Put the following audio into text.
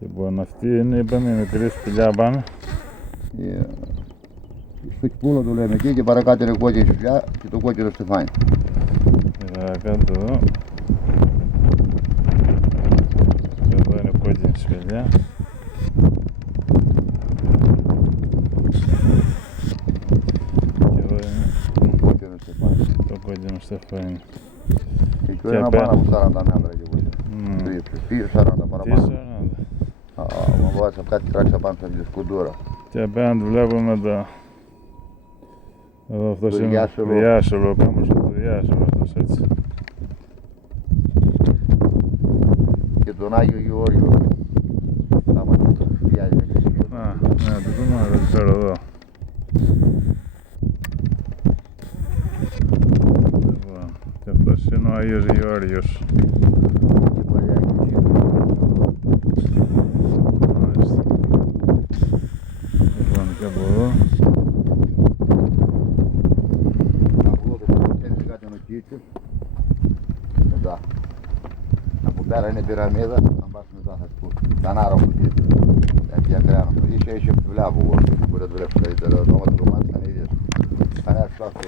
Λοιπόν, αυτή είναι, είπαμε, η μικρή σπηλιά πάνω. Στο κυπούλο του λέμε εκεί και παρακάτω είναι κόκκινη σπηλιά και το κόκκινο στεφάνι. Παρακάτω εδώ. Εδώ είναι κόκκινη σπηλιά. Και εδώ είναι Το κόκκινο στεφάνι. το κόκκινο στεφάνι. Και εκεί είναι πάνω από 40 μέτρα και πούσε. Πίσω 40 παραπάνω. Μου βάζα κάτι τράξα πάνω στη σκουντούρα. Και απέναντι βλέπουμε το... Εδώ αυτός το είναι το διάσολο, ο κάμπος του διάσολο αυτός έτσι. Και τον Άγιο Γεώργιο. Άμα το πιάζει με κρυσί. Ναι, το δούμε να το φέρω εδώ. Λοιπόν, και αυτός είναι ο Άγιος Γεώργιος. Και παλιά εκκλησία. Μάλιστα. Λοιπόν, και από εδώ. Από εδώ το πρωτεύει κάτι ο Κίτσος. Μετά. Από πέρα είναι πυραμίδα, αν πας μετά θα σου πω. Κανάρα μου Κίτσος. Έτσι ακραία να έχει επιβλάβω εγώ. Μπορεί να δουλέψει καλύτερα. Το όνομα του κομμάτι ήταν ίδιος. Κανένα σπάθο.